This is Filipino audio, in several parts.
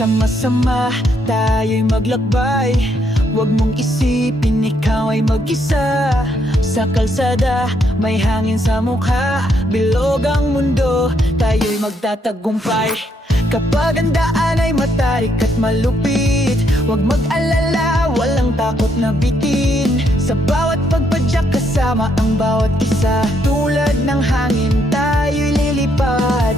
Sama-sama tayo'y maglakbay, huwag mong isipin ikaw ay mag-isa. Sa kalsada, may hangin sa mukha, bilog ang mundo, tayo'y magtatagumpay. Kapag ang daan ay matarik at malupit, huwag mag-alala, walang takot na bitin. Sa bawat pagpadyak kasama ang bawat isa, tulad ng hangin tayo'y lilipad.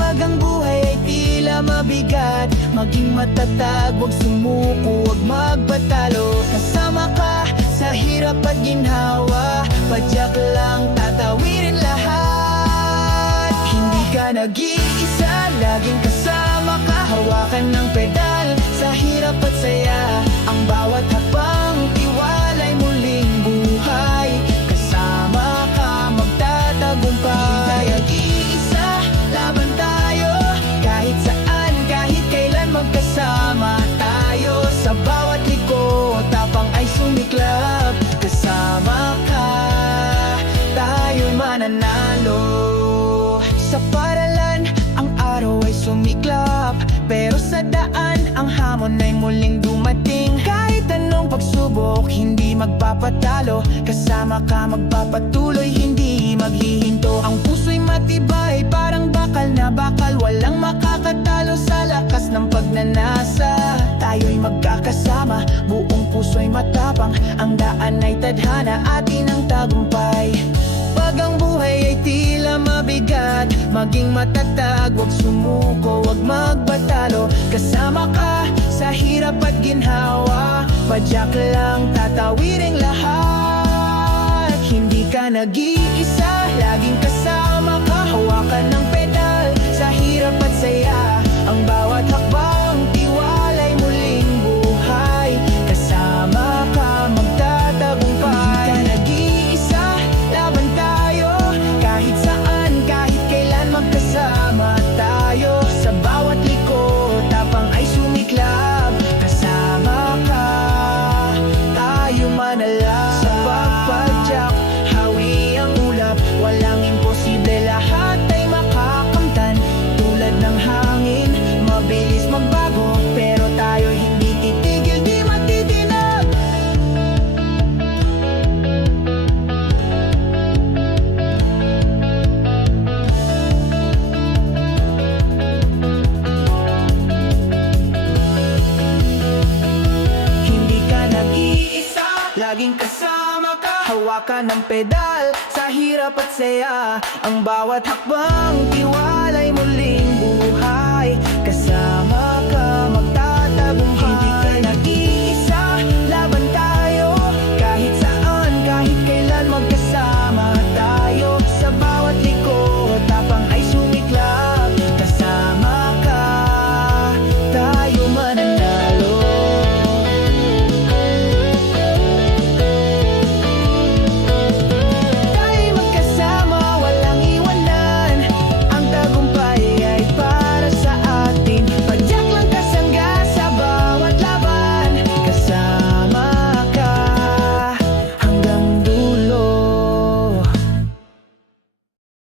Pag ang buhay ay tila mabigat, maging matatag, huwag sumuko, huwag magpatalo. Kasama ka sa hirap at ginhawa, padyak lang tatawirin lahat. Hindi ka nag-iisa, laging kasama ka, hawakan ng pedal sa hirap at saya. Ang bawat hakbang tiwala'y muling buhay, kasama ka magtatagumpay. Nag-iisa, laban tayo, kahit saan, kahit kailan magkasama tayo. Sa bawat liko, tapang ay sumiklab, kasama ka, tayo'y mananalo. Sa paralan, ang araw ay sumiklap, pero sa daan, ang hamon ay muling dumating. Kahit anong pagsubok, hindi magpapatalo, kasama ka magpapatuloy, hindi maghihinto. Ang puso'y matibay, parang bakal na bakal, walang makakatalo sa lakas ng pagnanasa. Tayo'y magkakasama, buong puso'y matapang, ang daan ay tadhana, atin ang tagumpay. Pag ang buhay ay tila mabigat, maging matatag, huwag sumuko, huwag magbatalo. Kasama ka sa hirap at ginhawa, padyak lang tatawiring lahat. Hindi ka nag-iisa, laging kasama ka, hawakan ng pedal sa hirap at saya. Ang bawat hakbang tiwala'y muling buhay, kasama ka magtatagumpay. Hindi ka nag-iisa, laban tayo, kahit saan, kahit kailan magkasama tayo. Sa bawat liko, tapang ay sumiklab, kasama ka, tayo manala. Sa pagpadyak, hawi ang ulap, walang imposible, lahat ay makakamtan. Tulad ng hangin, mabilis magbago, pero tayo hindi titigil, di matitinag. Hindi ka nag-iisa, laging kasama ka, hawakan ng pedal sa hirap at saya. Ang bawat hakbang tiwala,